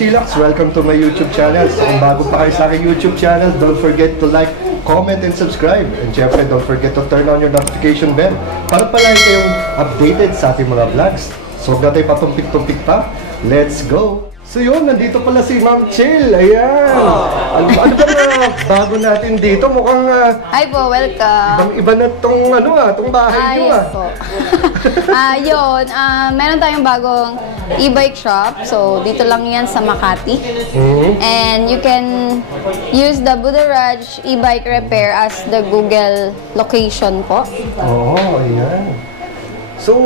Chillax, welcome to my YouTube channel. So kung bago pa kayo sa aking YouTube channel, don't forget to like, comment, and subscribe. And syempre, don't forget to turn on your notification bell para palagi kayong updated sa ating mga vlogs. So huwag natin patumpik-tumpik pa. Let's go! So yun, nandito pala si Ma'am Chill. Ayan. Ano ba bago natin dito? Mukhang Hi po, welcome. iba na tong tong bahay niyo Yes po. Yun, meron tayong bagong e-bike shop. So dito lang yan sa Makati. And you can use the Buddha Raj e-bike repair as the Google location po. Oo, ayan. So,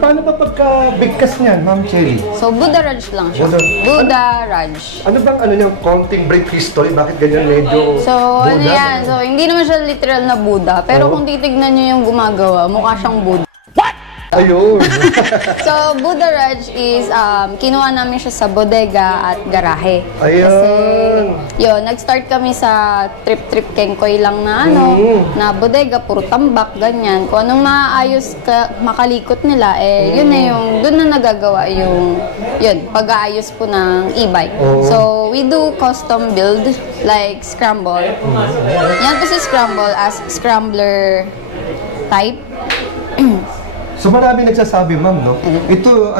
paano ba pagka-bigkas niyan, Ma'am Chelly? So, Buddha Raj lang siya. Buddha Raj. Ano bang niyang konting brief history? Bakit ganyan medyo So, Buddha? ano yan? So, hindi naman siya literal na Buddha. Pero kung titignan niyo yung gumagawa, mukha siyang Buddha. Ayun. So, Buddha Raj is, kinuha namin siya sa bodega at garahe. Ayan. Kasi, yun, nag-start kami sa trip-trip kengkoy lang na na bodega, puro tambak, ganyan. Kung anong maayos makalikot nila, yun na yung, dun na nagagawa yung, pag-aayos po ng e-bike. So, we do custom build, like scramble. Yan po si scramble as scrambler type. So marami nagsasabi, Ma'am, no? Ito,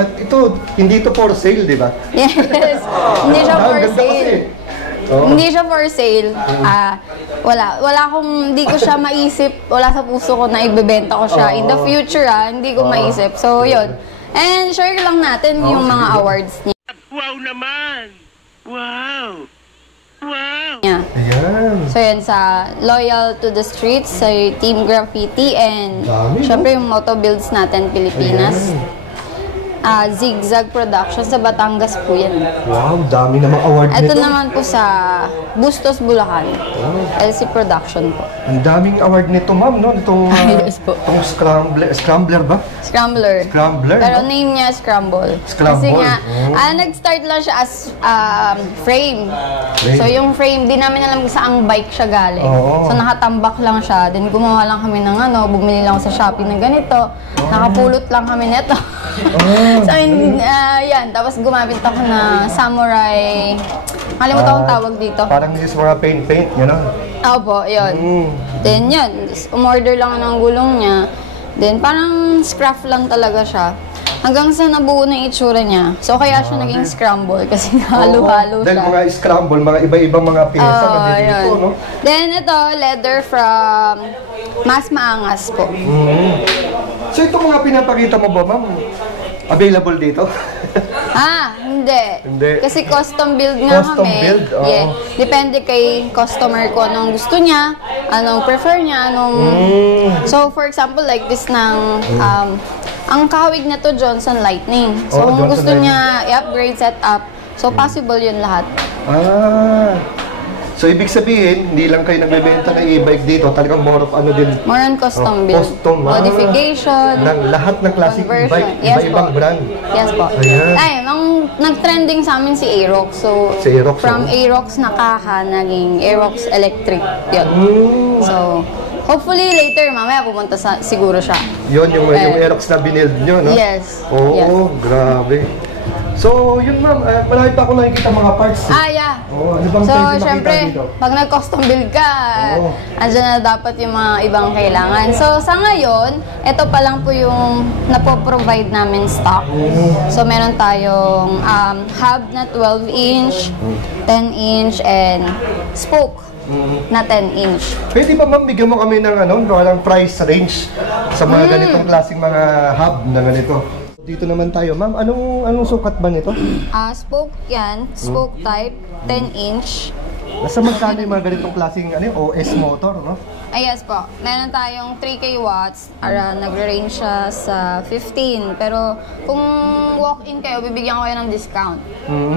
hindi ito for sale, di ba? Yes. Hindi siya for sale. Hindi siya for sale. Hindi ko siya maisip, wala sa puso ko na ibebenta ko siya. In the future, hindi ko maisip. So, yun. And share lang natin yung mga awards niya. Wow naman! Wow! Wow! Yeah. Ayan. So, yun, sa Loyal to the Streets, sa Team Graffiti, and syempre yung Moto Builds natin, Pilipinas. Zigzag Production sa Batangas po yan. Wow, dami namang award nito. Ito naman po sa Bustos, Bulacan. LC Production po. Ang daming award nito, Ma'am, no? Itong, Yes po. itong scrambler ba? Scrambler. Scrambler, Pero no? name niya Scramble. Scramble. Kasi nga, nag-start lang siya as frame. So yung frame, di namin alam kung saang bike siya galing. So nakatambak lang siya. Then gumawa lang kami ng bumili lang sa Shopee ng ganito. Nakapulot lang kami nito. So yan. Tapos gumamit ako na samurai. Kalimutan akong tawag dito. Parang yung mga paint, gano'n? Opo, yun. Then yun, umorder lang ng gulong niya. Then parang scraft lang talaga siya. Hanggang sa nabuo na yung itsura niya. So kaya siya naging scramble kasi halo-halo siya. Dahil mga scramble, mga iba-ibang mga pyesa na dito, no? Then ito, leather from Mas Maangas po. So ito mga pinapakita mo ba, Ma'am? Available dito? Hindi. Kasi custom build nga Custom kami. build? Oo. Yeah. Depende kay customer ko anong gusto niya, anong prefer niya, So for example, like this ng ang kahawig na to Johnson Lightning. So kung gusto niya i-upgrade, set up, so possible yun lahat. So ibig sabihin, hindi lang kayo nagbebenta ng e-bike dito, talagang more of din? More on custom build. Custom, modification. Ng lahat ng klaseng e-bike, iba-ibang brand. Yes po. Ayan. Nag-trending sa amin si Aerox. So, si Aerox, from Aerox na kaha, naging Aerox Electric. Yun. So, hopefully later, mamaya pumunta siguro siya. Yun, yung Aerox na binild nyo, no? Yes. Grabe. So, yun, Ma'am, marami pa ako nakikita mga parts. Yeah. Ano bang So, pwede makita syempre, dito? pag nag-custom build ka, andyan na dapat yung mga ibang kailangan. So, sa ngayon, ito pa lang po yung napoprovide namin stock. So, meron tayong hub na 12-inch, 10-inch, and spoke na 10-inch. Pwede ba, Ma'am, bigyan mo kami ng parang price range sa mga ganitong klaseng mga hub na ganito? Dito naman tayo, Ma'am. Anong sukat ba nito? Spoke yan. Spoke type. 10-inch. Nasa magkano yung mga ganitong klaseng OS motor, no? Yes po. Meron tayong 3K watts. Nagre-range siya sa 15. Pero kung walk-in kayo, bibigyan ko kayo ng discount.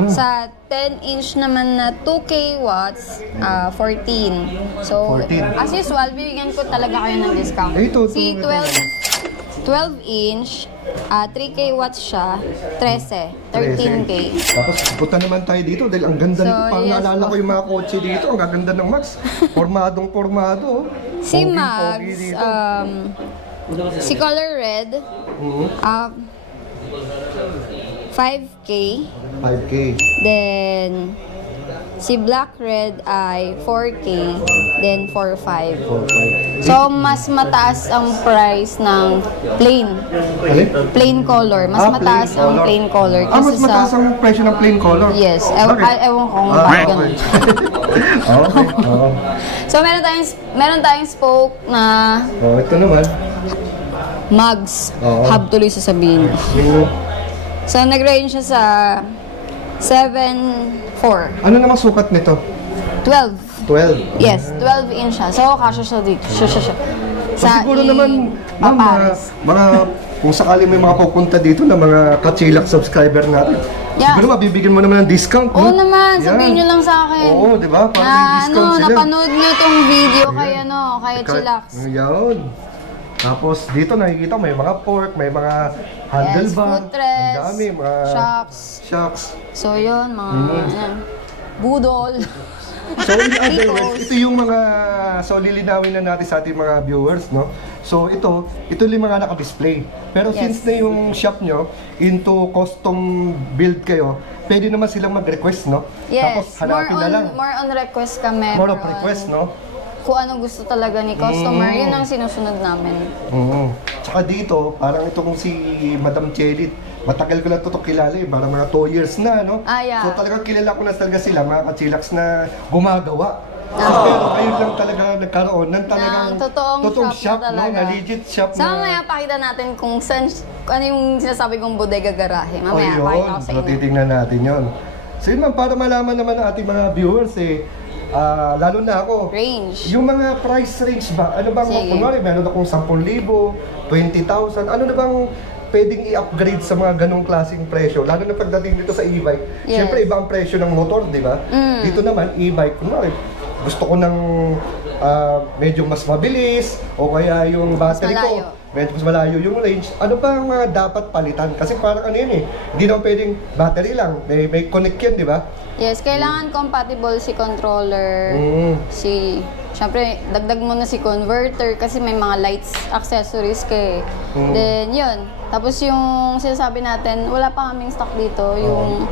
Sa 10-inch naman na 2K watts, 14. So, 14. as usual, bibigyan ko talaga kayo ng discount. Si 12-inch, 3K watts siya, 13K. Tapos punta naman tayo dito dahil ang ganda nito. Parang naalala ko yung mga kotse dito. Ang gaganda ng Max. Formadong-formado. Si Max, si color red, 5K. 5K. Then, si Black Red ay 4K. Then, 4.5. 4, 5. So, mas mataas ang price ng plain. Alin? Plain color. Mas mataas ang plain color. Mas mataas ang presyo ng plain color? Yes. Bakit? Ewan ko kung bakit ganun. Okay. Oo. So, meron tayong spoke na Oh, ito naman. mugs. Oo. Hub tuloy sasabihin. So, nag-range siya sa 7.4. Ano namang sukat nito? 12. 12. Yes, 12 inch siya. So, kasha siya dito. Siya. Siguro naman, ma'am, Papares. mga kung sakali may mga pupunta dito na mga Kachilak subscriber natin, Yeah. siguro mabibigyan mo naman ng discount. Oo no? naman, Yan. sabihin nyo lang sa akin. Oo, di ba? Para may Na, discount sila. napanood nyo tong video kay Chillax. Yun. Tapos dito nakikita may mga pork, may mga handlebar, footrest, ang dami, mga shocks. So, yun, mga yan, budol. So in other Peoples. words, ito yung mga, so lilinawin na natin sa ating mga viewers, no? So ito yung mga naka-display. Pero Yes. since na yung shop nyo, into custom build kayo, pwede naman silang mag-request, no? Yes, Tapos hanapin na lang. more on request kami. More of request, no? Kung anong gusto talaga ni customer, yun ang sinusunod namin. Tsaka dito, parang itong si Madam Chelit, matagal ko na ito kilala eh, parang mga 2 years na, no? Yeah. So talagang kilala ko na talaga sila, mga Kachilaks na gumagawa. Pero ngayon lang talaga nagkaroon ng talagang Ng totoong shop na no? talaga. Na legit shop So, na. mamaya pakita natin kung saan, ano yung sinasabi kong bodega garahe. Mamaya yun. pakita ko sa So inyo. titingnan natin yun. So yun man, para malaman naman ng ating mga viewers eh, lalo na ako. Range. Yung mga price range ba? Ano bang, Sige. kunwari, meron akong 10,000, 20,000, ano na bang pwedeng i-upgrade sa mga ganong klaseng presyo? Lalo na pagdating dito sa e-bike. Yes. Siyempre, iba ang presyo ng motor, di ba? Dito naman, e-bike, kunwari, gusto ko ng medyo mas mabilis, o kaya yung battery ko, malayo. medyo mas malayo yung range. Ano ba ang mga dapat palitan? Kasi parang ano yun eh, hindi naman pwedeng battery lang, may connect yan, di ba? Yes, kailangan compatible si controller, syempre, dagdag mo na si converter kasi may mga lights, accessories kay. Then, yun. Tapos yung sinasabi natin, wala pa kaming stock dito, yung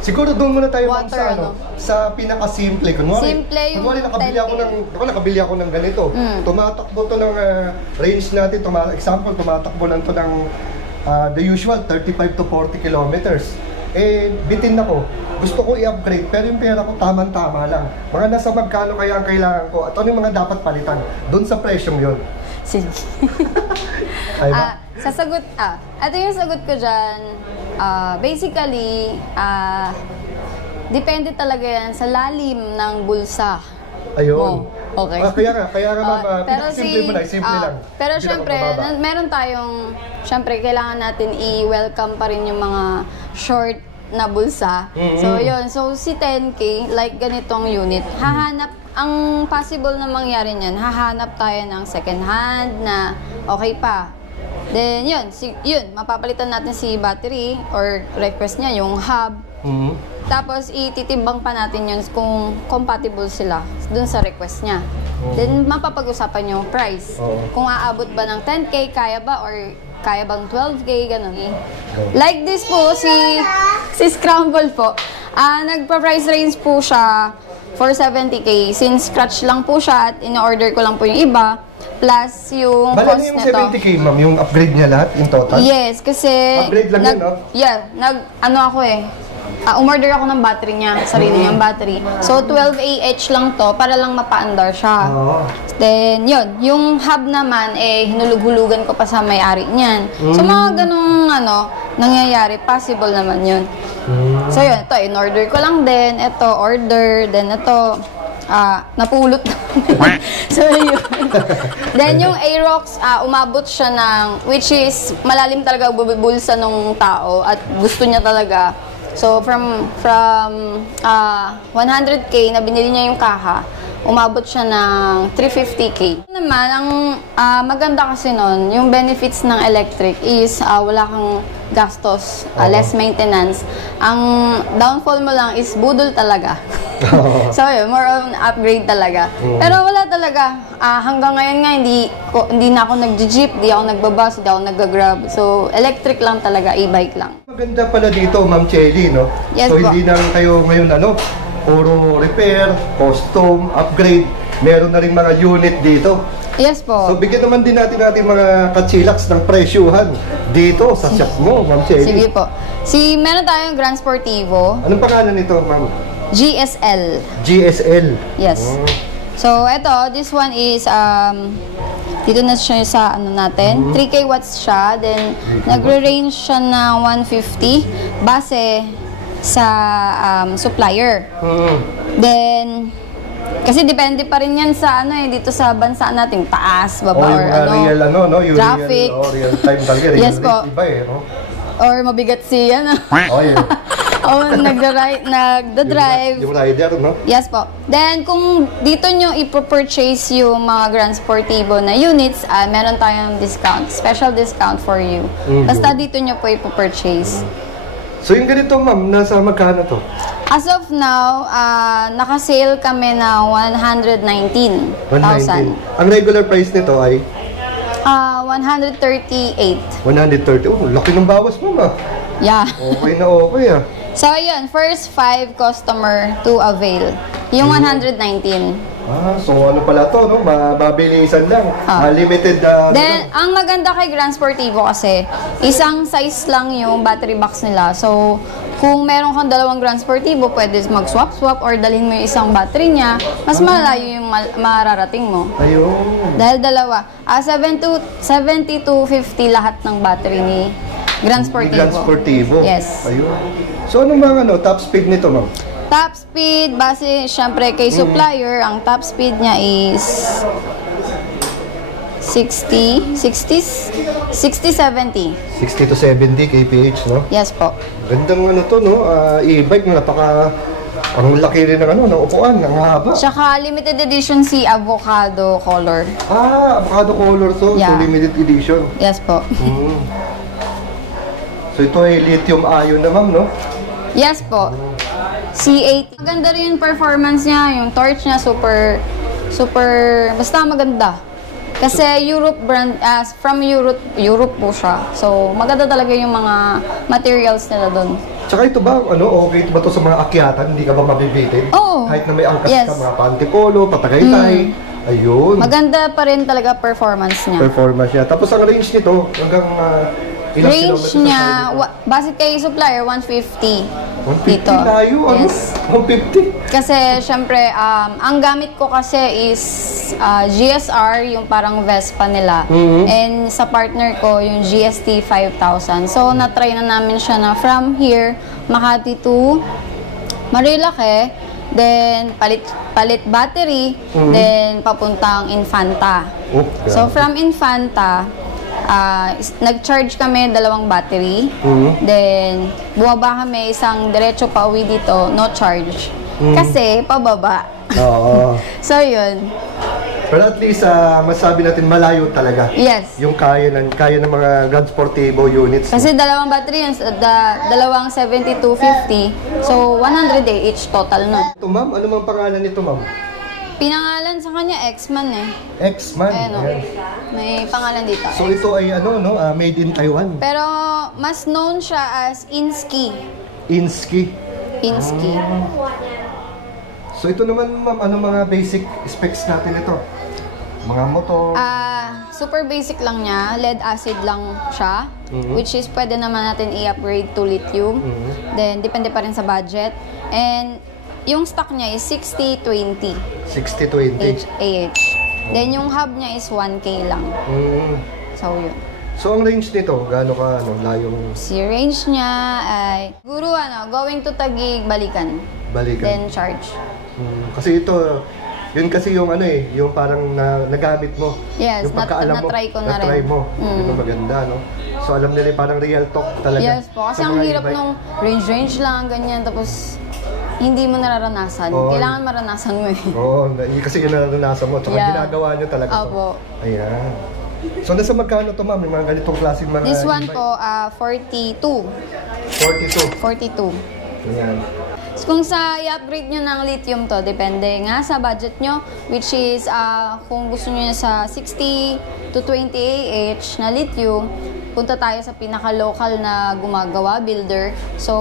Siguro doon muna tayo Water, sa sa pinaka-simple. Simple yung nakabili ako ng ganito. Tumatakbo to ng range natin, example, tumatakbo lang to ng the usual 35 to 40 kilometers. Eh, bitin ako. Gusto ko i-upgrade, pero yung pera ko tamang-tama lang. Mga nasa magkano kaya ang kailangan ko at ano yung mga dapat palitan doon sa presyong yon. sige. Ay ba? Ito yung sagot ko dyan. Basically, depende talaga yan sa lalim ng bulsa. Ayun. Okay. Kaya nga ma'am, simple mo lang, simple lang. Pero Hindi syempre, lang mababa. meron tayong, syempre, kailangan natin i-welcome pa rin yung mga short na bulsa. So, yun. So, si 10K, like ganitong unit, ang possible na mangyari niyan, hahanap tayo ng second hand na okay pa. Then, yun, mapapalitan natin si battery or request niya, yung hub. Tapos, ititimbang pa natin yun kung compatible sila dun sa request niya. Then, mapapag-usapan yung price. Kung aabot ba ng 10K, kaya ba? Or kaya bang 12K, ganun. Like this po, si Scramble po. Nagpa-price range po siya for 70K. Since scratch lang po siya at in-order ko lang po yung iba. Plus yung Bala cost yung nito. 70K ma'am, yung upgrade niya lahat in total? Yes, kasi Upgrade lang yun, no? Yeah, umorder ako ng battery niya, sarili niyang battery. So 12AH lang to para lang mapa-andar siya. Then yung hub naman hinulug-hulugan ko pa sa may-ari niyan. So mga ganung nangyayari, possible naman 'yun. So yun, ito in-order ko lang din, ito order, then ito napulot. So yun. Then yung Aerox, umabot siya ng, which is malalim talaga bulsa nung tao at gusto niya talaga. So from 100K na binili niya yung kaha, umabot siya ng 350K. Naman, ang maganda kasi nun, yung benefits ng electric is wala kang gastos, less maintenance. Ang downfall mo lang is budol talaga. So yun, more on upgrade talaga. Pero wala talaga. Hanggang ngayon nga, hindi na ako nag-jeep, hindi ako nagbabus, hindi ako nag-grab. So electric lang talaga, e-bike lang. Maganda pala dito, Ma'am Chelly, no? Yes, so po. hindi na kayo ngayon puro repair, custom, upgrade. Meron na rin mga unit dito. Yes po. So bigyan naman din natin mga kachilaks ng presyuhan dito sa shop mo, Ma'am Chelly. Sige po. Meron tayong Grand Sportivo, Anong pangalan nito, Ma'am? GSL. GSL. Yes. So, this one is, dito na siya sa natin, 3K watts siya, then nagre-range siya na 150 base sa supplier. Then, kasi depende pa rin yan sa dito sa bansa natin, taas, baba, or real yung traffic. Real time talaga. Yes po. Iba no? Or mabigat si, Oh, yeah. nagda-drive. Yung rider, no? Yes po. Then, kung dito nyo ipro-purchase yung mga Grand Sportivo na units, meron tayong discount, special discount for you. Basta dito nyo po ipro-purchase. So, yung ganito, Ma'am, nasa magkano to? As of now, naka-sale kami na 119,000. 119. Ang regular price nito ay? 138. 130. Oh, laki ng bawas, Ma'am, Yeah. Okay na okay, So, yun, first 5 customer to avail. Yung 119. So ano pala to, no? Mabilisan lang. Limited Then, ang maganda kay Grand Sportivo kasi, isang size lang yung battery box nila. So, kung meron kang dalawang Grand Sportivo, pwede mag-swap-swap or dalhin mo yung isang battery niya, mas malayo yung mararating mo. Ayun. Dahil dalawa. 70 to 50 lahat ng battery ni Grand Sportivo. Grand Sportivo. Yes. Ayun. So ano mga top speed nito, Ma'am? Top speed, base syempre kay supplier, ang top speed niya is 60, 70. 60 to 70 kph, no? Yes po. Gandang to, no? E-bike, ang laki rin ng upuan, ang haba. Tsaka limited edition si Avocado Color. Avocado Color to. Yeah. So limited edition. Yes po. So ito ay lithium-ion na, Ma'am, no? Yes po. C80. Maganda rin yung performance niya, yung torch niya super, basta maganda. Kasi Europe brand, from Europe po siya. So maganda talaga yung mga materials nila doon. Tsaka ito ba, okay ba to sa mga akyatan? Hindi ka ba mabibitin? Oo. Kahit na may angkas Yes. ka, mga pantipolo, patagaytay. Ayun. Maganda pa rin talaga performance niya. Performance niya. Tapos ang range nito, hanggang ilang Range kilometers niya, sa base kay supplier, 150. 150 Dito. tayo? Yes. 150? Kasi, syempre, ang gamit ko kasi is GSR, yung parang Vespa nila. And sa partner ko, yung GST 5000. So, na-try na namin siya na from here, Makati to Marilake, then palit battery, then papuntang Infanta. So, from Infanta, nag-charge kami 2 battery. Then, bumaba kami isang diretso pa uwi dito, no charge. Kasi, pababa. Oo. So, yun. Pero at least, masabi natin malayo talaga. Yes. Yung kaya ng mga Grand Sportivo units. Kasi 2 battery yun, dalawang 70-250. So, 100 each total nun. Ito, Ma'am, ano mang pangalan nito, Ma'am? Pinangalan sa kanya, X-Man eh. X-Man. Ayan o. Ayan. May pangalan dito. So ito ay made in Taiwan. Pero, mas known siya as Inski. Inski. Inski. So ito naman, Ma'am, ano mga basic specs natin ito? Mga motor. Super basic lang niya. Lead acid lang siya. Which is pwede naman natin i-upgrade to lithium. Then, depende pa rin sa budget. And, yung stock niya is 60-20. 60-20. AH. Then, yung hub niya is 1K lang. So, yun. So, ang range nito, gaano ka, layong Si range niya ay, siguro going to Taguig, balikan. balikan? Then, charge. Kasi ito, yun kasi yung yung parang nagamit mo. Yes, yung pagkaalam mo, na-try ko na na-try rin. mo. Yun ang maganda, no? So, alam nila parang real talk talaga. Yes po, kasi sa ang mga hirap e-bike. nung range lang, ganyan. Tapos, hindi mo nararanasan. Oo. Kailangan maranasan mo eh. Oo, kasi yun naranasan mo. Tsaka Yeah. ginagawa nyo talaga to. Opo. Ayan. So, nasa magkano to, ma'am? Yung mga ganitong klaseng mga This one e-bike? po, 42. 42. 42. Ayan. So, kung sa i-upgrade nyo ng lithium to, depende nga sa budget nyo, which is kung gusto nyo sa 60 to 20 Ah na lithium, punta tayo sa pinaka-local na gumagawa, builder. So,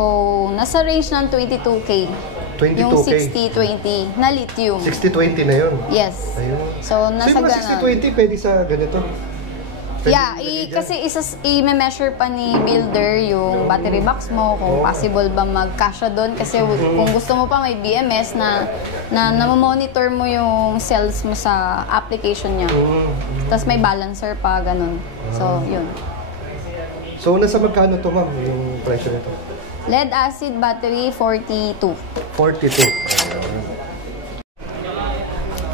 nasa range ng 22K. 22K. Yung 60-20 na lithium. 60-20 na yun. Yes. Ayun. So, nasa So, yung mga ganon. 60-20 pwede sa ganito? Pwede Yeah, ilagay dyan? kasi i-measure pa ni builder yung battery box mo, kung possible ba mag-kasha doon. Kasi kung gusto mo pa may BMS na namomonitor mo yung cells mo sa application niya. Tapos may balancer pa, ganun. So, yun. So, nasa magkano to, ma'am, yung presyo nito? Lead acid battery, 42. 42.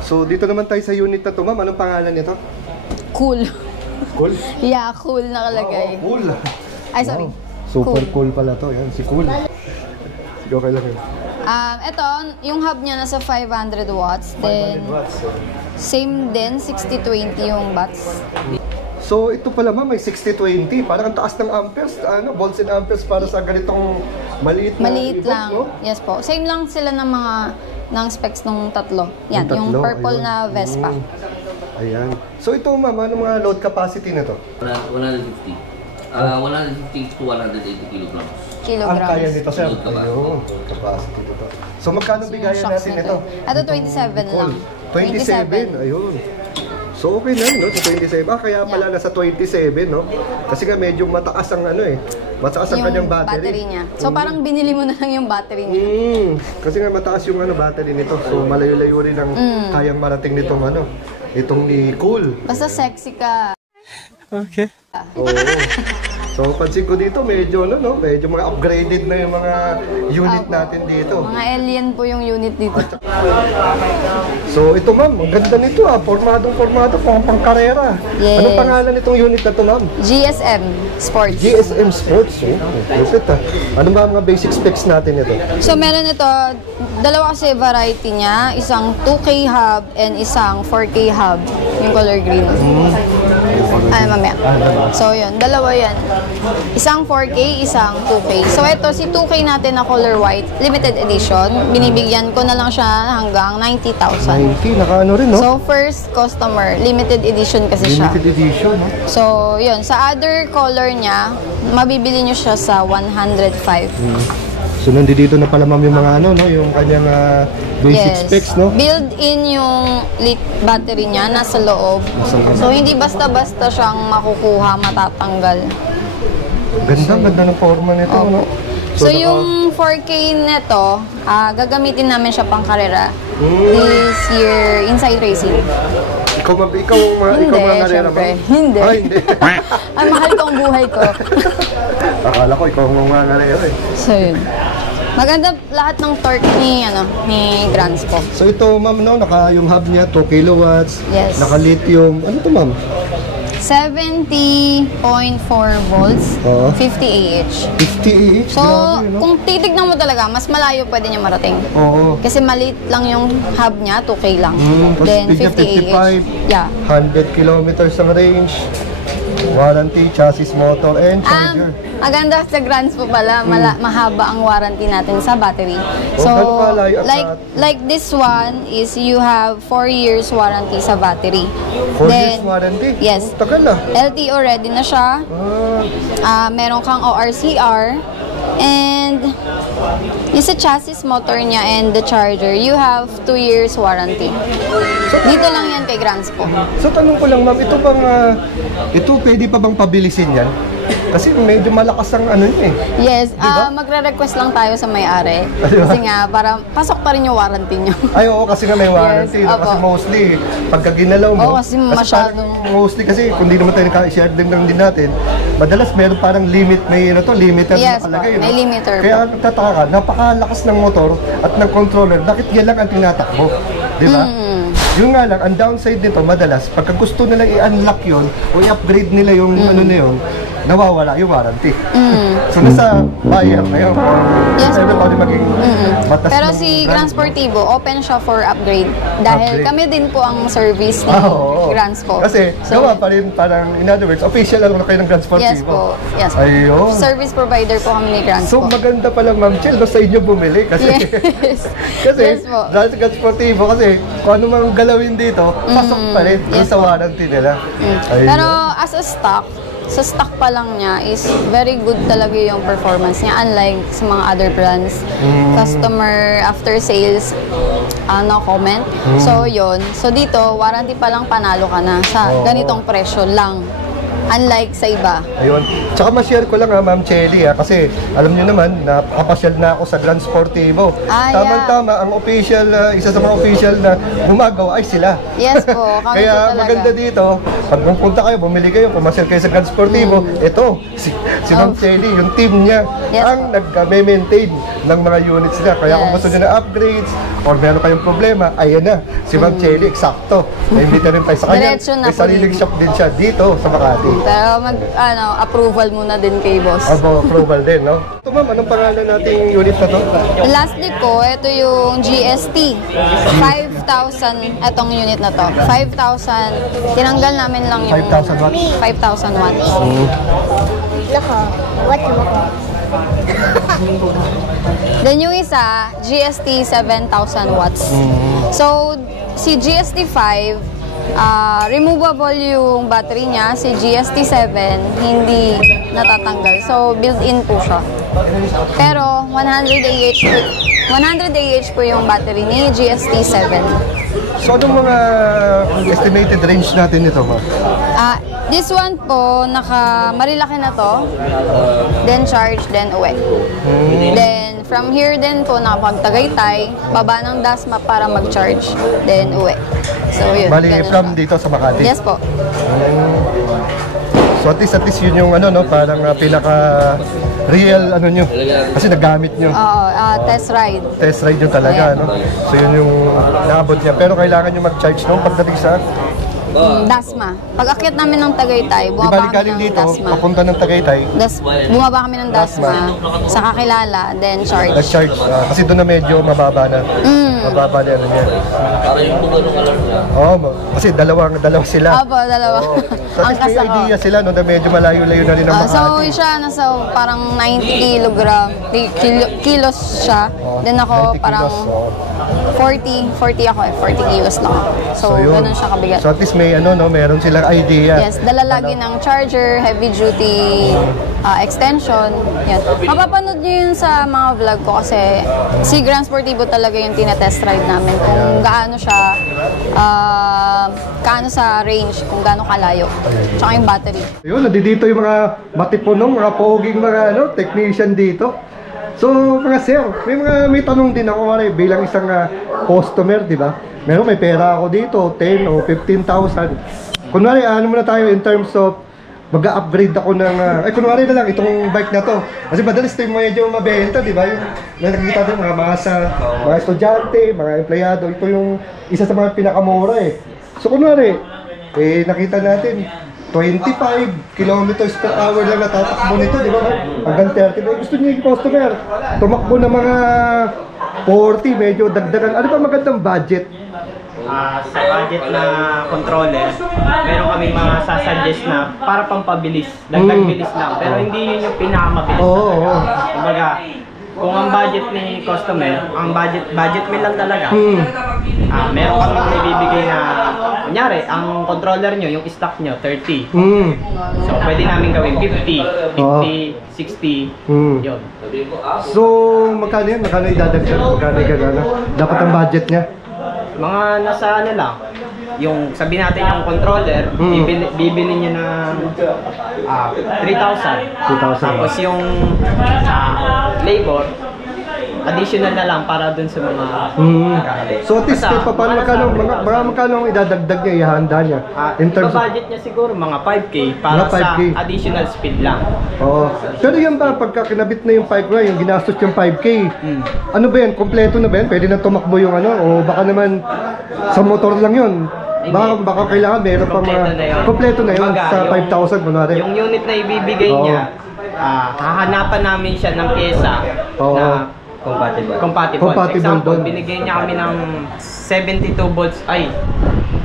So, dito naman tayo sa unit na to, ma'am. Anong pangalan nito? Cool. Cool? Yeah, cool nakalagay. Wow, cool. Ay, sorry. Wow. Super cool pala to. Yan, si Cool. Sige, okay lang yun. Ito, yung hub niya nasa 500 watts. 500 Then, watts. same din, 60-20 yung watts. So, ito pala, ma'am, may 60-20. Parang ang taas ng amperes, volts and amperes para sa ganitong maliit na Maliit e-bike, lang. no? Yes po. Same lang sila ng specs ng tatlo. Yan, yung tatlo, purple ayun. na Vespa. Ayan. So, ito, ma'am, ano mga load capacity nito? 150. 150 to 180 kilograms. Ang kaya Kilograms. nito, sir. Load capacity. Ayun, capacity nito. So, magkano bigayan Shocks natin nito. ito? Ito 27 lang. 27, ayun. So, okay na, no? Sa 27. Kaya pala nasa 27, no? Kasi nga medyo mataas ang mataas ang kanyang battery. niya. So, parang binili mo na lang yung battery niya. Kasi nga mataas yung battery nito. So, malayo-layo rin ang kayang marating nitong itong ni Cool. Basta sexy ka. Okay. Oo. So, pansin ko dito, medyo medyo mga upgraded na yung mga unit Opo. natin dito. Mga alien po yung unit dito. So, ito ma'am, ang ganda nito Formadong-formado, pang-karera. Yes. Anong pangalan nitong unit na to, ma'am? GSM Sports. GSM Sports, lupit Ano ba ang mga basic specs natin ito? So, meron ito, dalawa kasi variety niya. Isang 2K hub and isang 4K hub. Yung color green. Ay, mamaya. So, yun. Dalawa yan. Isang 4K, isang 2K. So, ito, si 2K natin na color white, limited edition. Binibigyan ko na lang siya hanggang 90,000. 90, naka rin, no? So, first customer, limited edition kasi siya. Limited edition, no? So, yun. Sa other color niya, mabibili nyo siya sa 105. So, nandito na pala ma'am yung mga yung kanyang basic specs, no? Build-in yung battery niya, nasa loob. So, hindi basta-basta siyang makukuha, matatanggal. Ganda ng forma nito, no? So, yung 4K nito, gagamitin namin siya pang karera. This year, inside racing. Ikaw Hindi, mga karera, syempre. ma'am? Hindi. Ah, hindi. Ay, mahal ko ang buhay ko. Akala ko ikaw ang mga karera, So, yun. Maganda lahat ng torque ni Grand Spo. So ito ma'am, yung hub niya 2 kilowatts, Yes. naka-lithium. Ano to ma'am? 70.4 volts, Oo. 50 Ah. 50 each? So, Grabe, no? kung titignan mo talaga, mas malayo pwede niya marating. Oo. Kasi maliit lang yung hub niya, 2K lang. Tapos Then, speed niya 50 Ah. 55. Yeah. 100 kilometers ang range. Warranty, chassis, motor, and charger. Maganda sa Grands po pala, mahaba ang warranty natin sa battery. So, gano'n kalayo ang like this one is you have 4 years warranty sa battery. 4 years warranty? Yes. Oh, tagal na. LTO ready na siya. Meron kang ORCR. And yung sa chassis motor niya and the charger, you have 2 years warranty. Dito lang yan kay Grands po. So tanong ko lang ma'am, ito pwede pa bang pabilisin yan? Kasi medyo malakas ang niya eh. Yes, Diba? magre-request lang tayo sa may-ari. Kasi nga, para pasok pa rin yung warranty niyo. Ay, oo, kasi nga may warranty. Yes, Kasi opo. mostly, pagka ginalaw mo, Oo, kasi masyadong- parang mostly kasi, kung di naman tayo naka-share din natin, madalas meron parang limit, limiter Yes, na nakalagay. po. May limiter Kaya po. nagtataka ka, napakalakas ng motor at ng controller, bakit yan lang ang tinatakbo? Di ba? Yung nga lang, ang downside nito, madalas, pagka gusto nilang i-unlock yun, o i-upgrade nila yung na yun, nawawala yung warranty. Mm. So nasa buyer na yun. Yes, Every po. time maging batas Pero ng si brand. Grand Sportivo, open siya for upgrade. Dahil Upgrade. kami din po ang service ni Oo. Grand Sport. Kasi gawa pa rin parang, in other words, official lang na kayo ng Grand Sportivo. Yes po. Yes po. Ayun. Service provider po kami ni Grand So Sport. maganda palang Ma'am Chel, no, sa inyo bumili kasi Yes. kasi Yes po. dahil sa Grand Sportivo kasi kung ano mang galawin dito, pasok pa rin doon Yes sa po. warranty nila. Ayun. Pero as a stock, sa stock pa lang niya is very good talaga yung performance niya unlike sa mga other brands. Customer after sales, no comment. So yun. So dito, warranty pa lang panalo ka na sa Oo. ganitong presyo lang. Unlike sa iba. Ayun. Tsaka ma-share ko lang Ma'am Chelly kasi alam niyo naman, nakapasyal na ako sa Grand Sportivo. Ah, Tama-tama, ang official, isa sa mga official na gumagawa ay sila. Yes po, kami Kaya po talaga. maganda dito, pag pumunta kayo, bumili kayo, pumasyal kayo sa Grand Sportivo, ito, si Ma'am Chelly, yung team niya, Yes. ang nag-maintain ng mga units niya. Kaya kung Yes. gusto niyo na upgrades, or meron kayong problema, ayan na, si Ma'am Chelly, eksakto. Naimbita rin tayo sa kanya. Diretso na May po sariling din. shop din siya dito sa Makati. Pero approval muna din kay boss. Abo, approval din, no? Ito ma'am, anong pangalan nating unit na to? Lastly po, ito yung GST. 5,000, itong unit na to. 5,000, tinanggal namin lang yung 5,000 watts? 5,000 watts. Then yung isa, GST 7,000 watts. So, si GST 5, removable yung battery niya. Si GST 7, hindi natatanggal. So, built-in po siya. Pero, 100 AH po yung battery ni GST 7. So, anong mga estimated range natin nito, ma'am? This one po, marilaki na to. Then charge, then uwi. Then, from here din po, nakapagtagaytay, baba ng Dasma para mag-charge, then uwi. So, yun. Bali, ganun from siya. dito sa Makati? Yes po. So, at least yun yung ano, no? Parang pinaka-real, ano nyo. Kasi nagamit nyo. Oo, test ride. Test ride nyo talaga, Ayan. no? So, yun yung naabot niya. Pero kailangan nyo mag-charge, no? Pagdating sa... Dasma. Pag akyat namin ng Tagaytay, Di bumaba bali kami galing ng dito, Dasma. papunta ng Tagaytay, Bumaba kami ng Dasma, sa Kakilala, then charge. nag-charge. Kasi doon na medyo mababa na. Mababa na ano niya. Para yung lugar ng alarm niya. Oo, kasi dalawa sila. Opo, dalawa. Oo. So, Ang at least may kasako. idea sila, no, na medyo malayo-layo na rin ang So, Makati. siya nasa parang 90 kilos siya. Then 90 ako parang kilos, oo. 40 ako 40 kilos lang ako. So, yun. ganun siya kabigat. So at least may ano, no, meron silang idea. Yes, dala lagi ng charger, heavy duty extension. Yan. Mapapanood nyo yun sa mga vlog ko kasi si Grand Sportivo talaga yung tinatest ride namin kung gaano siya, gaano sa range, kung gaano kalayo. Tsaka yung battery. Yun, nandito yung mga matipunong, mga poging mga technician dito. So, mga sir, may tanong din ako bilang isang customer, di ba? May pera ako dito, 10 o 15,000. Kunwari, ano muna tayo in terms of mag-upgrade ako ng... kunwari na lang, itong bike na to. Kasi madalas ito yung medyo mabenta, di ba? Yung nakikita din, mga estudyante, mga empleyado. Ito yung isa sa mga pinakamura eh. So, kunwari, nakita natin, 25 kilometers per hour lang natatakbo nito, di ba? Hanggang 30. Gusto niyo yung customer, tumakbo na mga 40, medyo dagdagan. Ano ba magandang budget? Sa budget na controller, meron kami mga sasuggest na para pampabilis, dagdag bilis lang. Pero hindi yun yung pinakamabilis. Oo. Kumbaga, kung ang budget ni customer, ang budget meal lang talaga. Meron kami ibibigay na, kunyari, ang controller nyo, yung stock nyo, 30. So, pwede namin gawin 50, 60, yun. So, magkano yan? Magkano idadagdag? Magkano gagana? Dapat ang budget niya? Mga nasa ano lang, yung sabi natin yung controller, bibili nyo ng 3,000. 2,000. Tapos yung labor, additional na lang para dun sa mga So at least kahit pa paano magkano ang idadagdag niya, ihahanda niya? In terms of... budget niya siguro mga 5K para Mga 5K. sa additional speed lang. Oo. Pero yan ba, pagka kinabit na yung 5K, yung ginastos yung 5K, ano ba yan? Kompleto na ba yan? Pwede na tumakbo yung ano? O baka naman sa motor lang yun? Baka kailangan meron pa mga... Kompleto na yun Kumbaga, sa 5,000 kunwari. Yung unit na ibibigay Oo. niya, hahanapan namin siya ng pyesa Oo. na compatible. Example, doon. binigay niya kami ng 72 volts,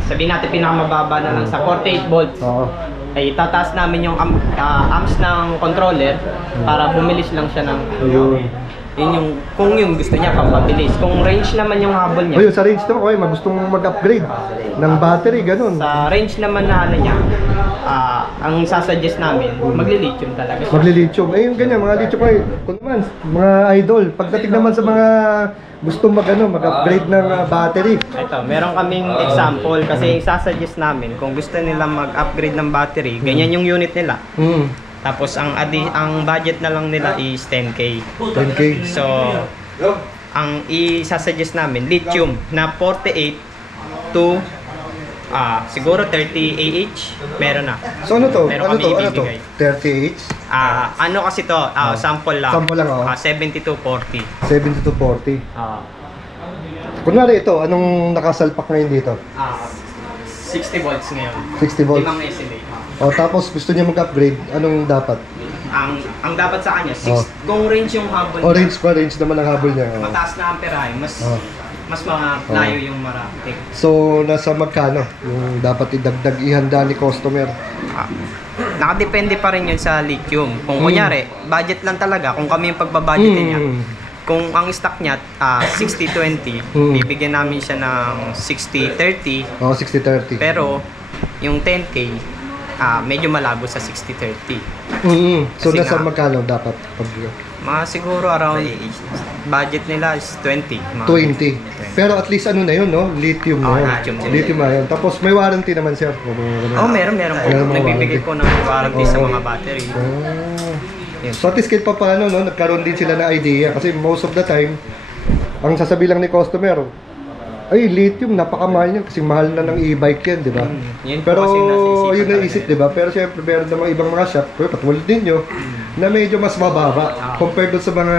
sabihin natin pinakamababa na lang sa 48 volts. Oo. Ay tataas namin yung amps ng controller para bumilis lang siya ng yun yung kung yung gusto niya pampabilis. Kung range naman yung habol niya. Ayun, sa range naman, okay, magustong mag-upgrade ng battery, ganun. Sa range naman na ano niya, ang sasuggest namin, magli-lithium talaga siya. Magli-lithium. Eh, yung ganyan, mga lithium ay, kung naman, mga idol, pagdating naman sa mga gustong mag-upgrade ng battery. Ito, meron kaming example kasi sasuggest namin kung gusto nila mag-upgrade ng battery, ganyan yung unit nila. Tapos ang budget na lang nila is 10K. 10K. So, ang i-suggest namin, lithium na 48 to siguro 30 AH, meron na. So ano to? Meron Ano kami to? Ano to? ibibigay. 30H? Ano kasi to, sample lang. Sample lang, 7240. 70 to 40. Kunwari ito, anong nakasalpak ngayon dito? 60 volts ngayon. 60 volts. 5 SMA. O tapos gusto niya mag-upgrade, anong dapat? Ang dapat sa kanya, kung range yung habol O niya, range naman ang habol niya. mataas na amperahe, mas malayo yung marami. So, nasa magkano yung dapat idagdag ihanda ni customer? Nakadepende pa rin yun sa lithium. Kung kunyari, budget lang talaga, kung kami yung pagbabudgetin niya, kung ang stock niya 60-20, bibigyan namin siya ng 60-30. Oo, 60-30. Pero, yung 10K, medyo malabo sa 60-30. So, Kasi nasa nga, magkano dapat? mga siguro around, budget nila is 20. 20. Pero at least ano na yun, no? Lithium na yun. Lithium na yun. Tapos may warranty naman, sir. Meron po. Nagbibigay po ng warranty sa mga battery. So at least kahit pa paano, no? Nagkaroon din sila na idea. Kasi most of the time, ang sasabihin lang ni customer, ay, lithium, napakamahal yan kasi mahal na ng e-bike yan, di ba? Pero yun na isip, di ba? Pero syempre, meron namang ibang mga shop, patulad ninyo, na medyo mas mababa compared doon sa mga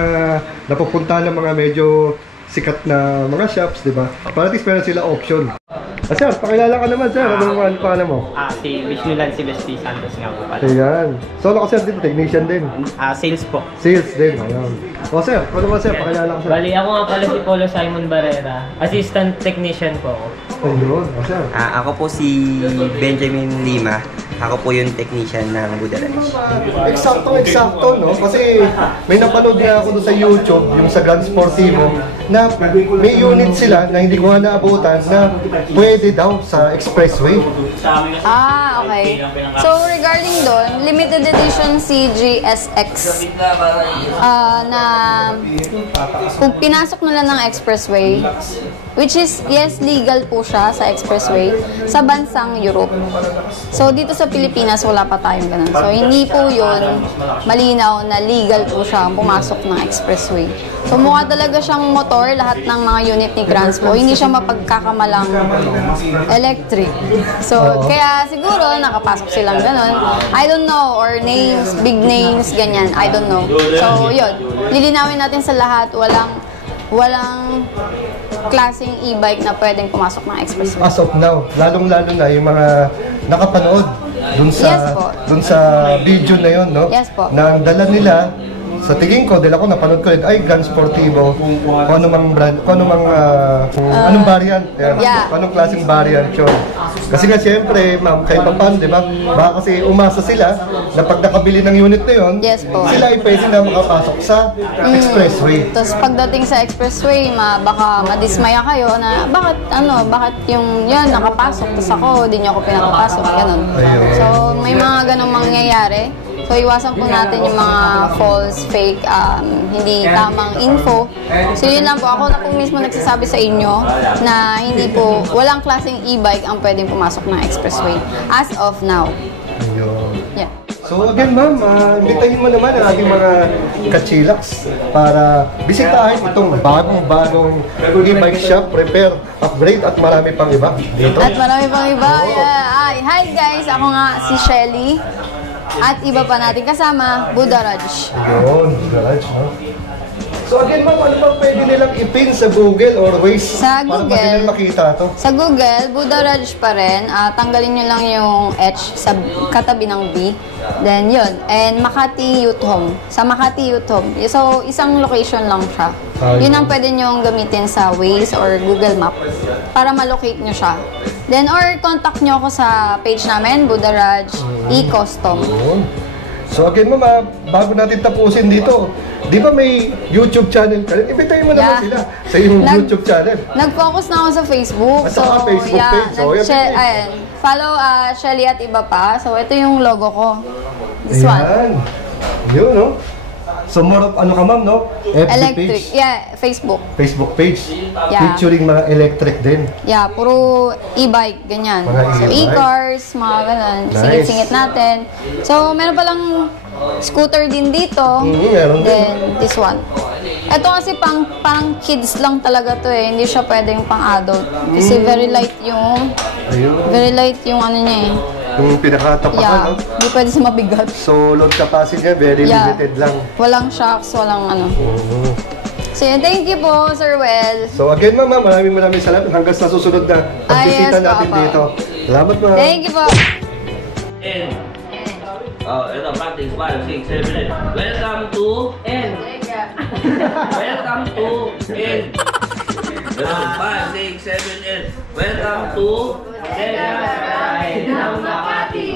napupunta ng mga medyo sikat na mga shops, di ba? Para at least meron sila option. Sir, pakilala ka naman, sir. Anong pangalan mo? Si Vishnulan Silvestre Santos nga po pala. Ayan. Solo ka, sir, dito, technician din. Sales po. Sales din, ayan. O, sir, ano naman, sir? Pakilala ka, sir. Bali, ako nga pala si Polo Simon Barrera. Assistant technician po ako. Ayun, o, sir. Ako po si Benjamin Lima. Ako po yung technician ng Buddha Ranch. Eksakto, no? Kasi may napanood na ako doon sa YouTube, yung sa Grand Sportivo, na may unit sila na hindi ko nga naabutan na pwede daw sa expressway. Okay. So, regarding doon, limited edition CGSX na kung pinasok nila ng expressway, which is, yes, legal po siya sa expressway, sa bansang Europe. So, dito sa Pilipinas, wala pa tayong ganun. So, hindi po yun malinaw na legal po siya pumasok ng expressway. So, mukha talaga siyang motor, lahat ng mga unit ni Transpo. Hindi siya mapagkakamalang electric. So, kaya siguro nakapasok silang ganun. I don't know, or names, big names, ganyan. I don't know. So, yun. Lilinawin natin sa lahat, walang klaseng e-bike na pwedeng pumasok ng expressway. As of now, lalong-lalo na yung mga nakapanood dun sa video na yun, no? Yes po. Na ang dala nila, sa tingin ko, dahil ako napanood ko rin, ay Grand Sportivo, kung ano mang brand, kung ano mang, anong variant, kung anong klaseng variant yun. Kasi nga siyempre, ma'am, kahit pa paano, di ba? Baka kasi umasa sila na pag nakabili ng unit na yun, Yes po. sila ay pwede na makapasok sa expressway. Tapos pagdating sa expressway, baka madismaya kayo na bakit yung yan nakapasok, tapos ako, di niyo ako pinakapasok, ganun. So, may mga ganung mangyayari. So, iwasan po natin yung mga false, fake, hindi tamang info. So, yun lang po. Ako na po mismo nagsasabi sa inyo na hindi po, walang klaseng e-bike ang pwedeng pumasok ng expressway as of now. Ayun. Yeah. So again ma'am, imbitahin mo naman ang ating mga kachilaks para bisitahin itong bagong-bagong e-bike shop, repair, upgrade at marami pang iba dito. At marami pang iba. Yeah. Hi guys, ako nga si Shelly. At iba pa natin kasama, Buddha Ranch. Ayun, garage, no? So again, ma'am, ano bang pwede nilang ipin sa Google or Waze? Sa para Google. madaling makita to. Sa Google, Buddha Raj pa rin. Tanggalin nyo lang yung H sa katabi ng B. Then yun. And Makati Youth Home. Sa Makati Youth Home. So, isang location lang siya. Yun ang pwede nyo gamitin sa Waze or Google Map para malocate nyo siya. Then, or contact nyo ako sa page namin, Buddha Raj E-Custom. Yun. So again, ma'am, bago natin tapusin dito, di ba may YouTube channel ka rin? Ibitayin mo naman Yeah. sila sa iyong YouTube channel. Nag-focus na ako sa Facebook. At saka Facebook page. So, ayan. Follow Shelly at iba pa. So, ito yung logo ko. This one. Ayan. Yun, no? So more of ano ka, ma'am, no? FB Electric. page. Yeah, Facebook. Facebook page. Yeah. Featuring mga electric din. Yeah, puro e-bike, ganyan. Mga So, e-bike. e-cars, mga ganun. Nice. Singit-singit natin. So, meron palang scooter din dito. Meron din. Then, this one. Ito kasi parang kids lang talaga to eh. Hindi siya pwedeng pang adult. Kasi very light yung ano niya eh. Yung pinakatapakan, Yeah, no? hindi pwede siya mabigat. So load capacity niya, very Yeah. limited lang. Walang shocks, walang ano. So, yun, thank you po, Sir Well. So again, ma'am, maraming salamat. Hanggang sa susunod na pagbisita yes, natin Papa. dito. Salamat, ma'am. Thank you po. N. Ito, practice. 5, 6, 7, 8. Welcome to N. Welcome to N. 5, 6, 7, 8. Welcome to Makati